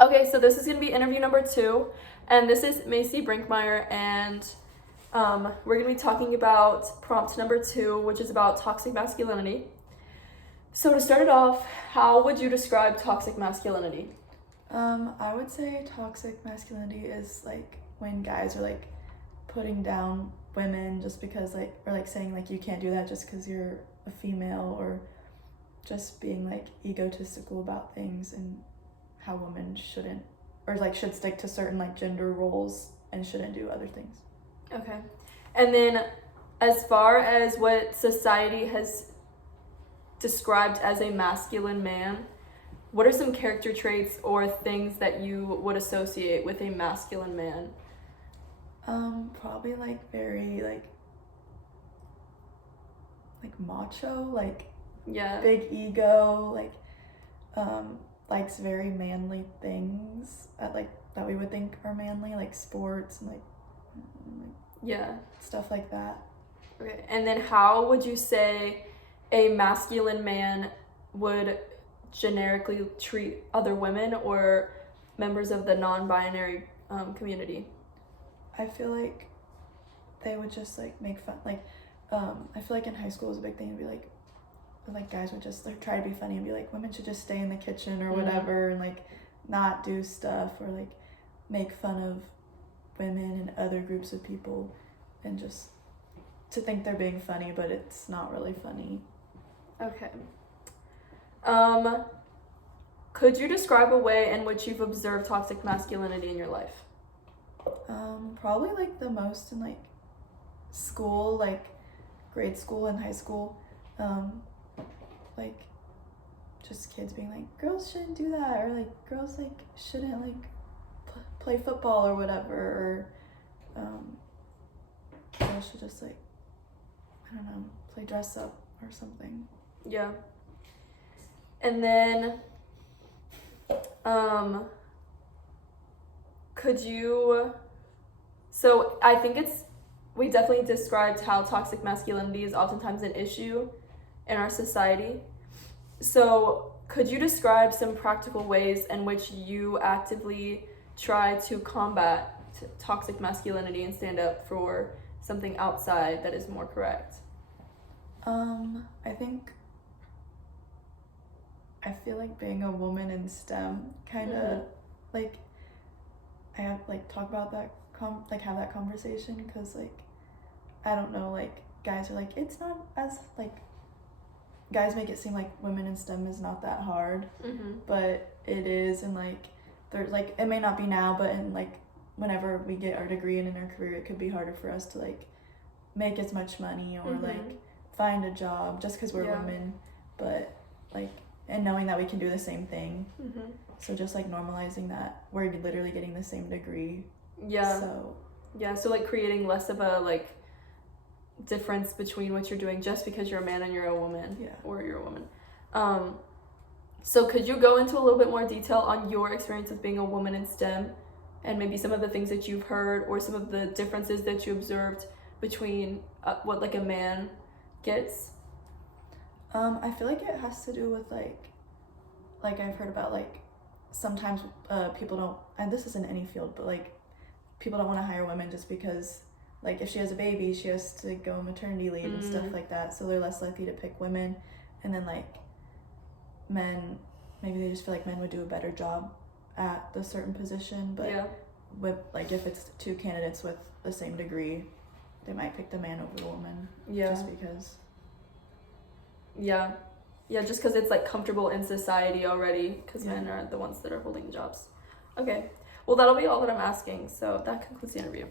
Okay, so this is going to be interview number 2, and this is Macie Brinkmeyer, and we're going to be talking about prompt number 2, which is about toxic masculinity. So to start it off, how would you describe toxic masculinity? I would say toxic masculinity is like when guys are like putting down women just because or saying like you can't do that just because you're a female, or just being like egotistical about things and how women shouldn't, or like should stick to certain like gender roles and shouldn't do other things. Okay. And then as far as what society has described as a masculine man, what are some character traits or things that you would associate with a masculine man? Probably like very like macho, like Yeah. big ego, likes very manly things that we would think are manly, like sports and Yeah. stuff like that. Okay. And then how would you say a masculine man would generically treat other women or members of the non-binary community? I feel like they would just like make fun, I feel like in high school was a big thing to be like guys would just like try to be funny and be like women should just stay in the kitchen or whatever, and like not do stuff, or like make fun of women and other groups of people, and just to think they're being funny but it's not really funny. Okay. Could you describe a way in which you've observed toxic masculinity in your life? Probably like the most in like school, like grade school and high school. Like just kids being like, girls shouldn't do that, or like girls like shouldn't like play football or whatever, or girls should just like, I don't know, play dress up or something. Yeah. And then so I think we definitely described how toxic masculinity is oftentimes an issue in our society. So could you describe some practical ways in which you actively try to combat toxic masculinity and stand up for something outside that is more correct? I feel like being a woman in STEM kind of like I have like talk about that have that conversation, because like I don't know, like guys are like it's not as like guys make it seem like women in STEM is not that hard, but it is, and like there's like it may not be now, but in like whenever we get our degree and in our career, it could be harder for us to like make as much money or like find a job just because we're women, but like, and knowing that we can do the same thing. So just like normalizing that we're literally getting the same degree. So like creating less of a like difference between what you're doing just because you're a man and you're a woman, or you're a woman. So could you go into a little bit more detail on your experience with being a woman in STEM, and maybe some of the things that you've heard or some of the differences that you observed between what like a man gets? I feel like it has to do with like I've heard about like sometimes people don't, and this isn't any field, but like people don't want to hire women just because like if she has a baby she has to go on maternity leave and stuff like that, so they're less likely to pick women. And then like men, maybe they just feel like men would do a better job at the certain position, but with like if it's two candidates with the same degree, they might pick the man over the woman just because. Just because it's like comfortable in society already, because men are the ones that are holding jobs. Okay, well that'll be all that I'm asking, so that concludes the interview.